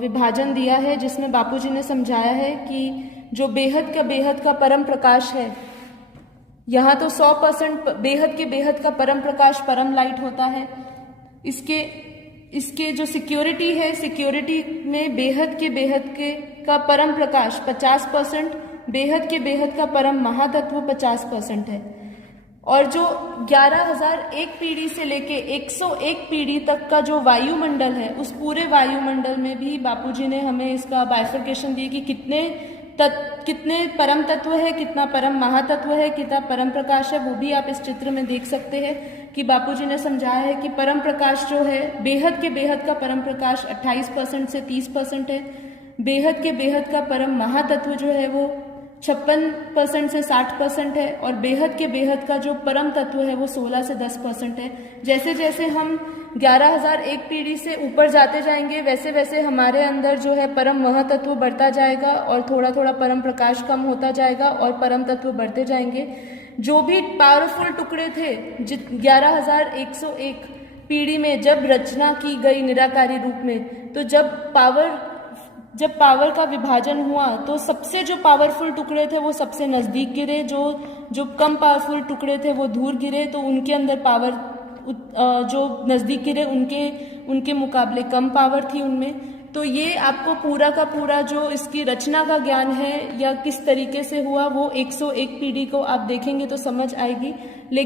विभाजन दिया है जिसमें बापूजी ने समझाया है कि जो बेहद का परम प्रकाश है, यहाँ तो 100% बेहद का परम प्रकाश, परम लाइट होता है। इसके जो सिक्योरिटी है, सिक्योरिटी में बेहद के का परम प्रकाश 50%, बेहद का परम महातत्व 50% है। और जो 11,001 पीढ़ी से लेके 101 पीढ़ी तक का जो वायुमंडल है, उस पूरे वायुमंडल में भी बापूजी ने हमें इसका बाइफरकेशन दी कि कितने परम तत्व है, कितना परम महातत्व है, कितना परम प्रकाश है। वो भी आप इस चित्र में देख सकते हैं कि बापूजी ने समझाया है कि परम प्रकाश जो है, बेहद का परम प्रकाश 28% से 30% है। बेहद का परम महातत्व जो है वो 56% से 60% है। और बेहद का जो परम तत्व है वो 16 से 10% है। जैसे जैसे हम 11,001 पीढ़ी से ऊपर जाते जाएंगे, वैसे वैसे हमारे अंदर जो है परम महातत्व बढ़ता जाएगा और थोड़ा थोड़ा परम प्रकाश कम होता जाएगा और परम तत्व बढ़ते जाएंगे। जो भी पावरफुल टुकड़े थे 11,101 पीढ़ी में जब रचना की गई निराकारी रूप में, तो जब पावर का विभाजन हुआ तो सबसे जो पावरफुल टुकड़े थे वो सबसे नज़दीक गिरे, जो कम पावरफुल टुकड़े थे वो दूर गिरे। तो उनके अंदर पावर, जो नज़दीक गिरे उनके मुकाबले कम पावर थी उनमें। तो ये आपको पूरा का पूरा जो इसकी रचना का ज्ञान है या किस तरीके से हुआ, वो 101 पीढ़ी को आप देखेंगे तो समझ आएगी। लेकिन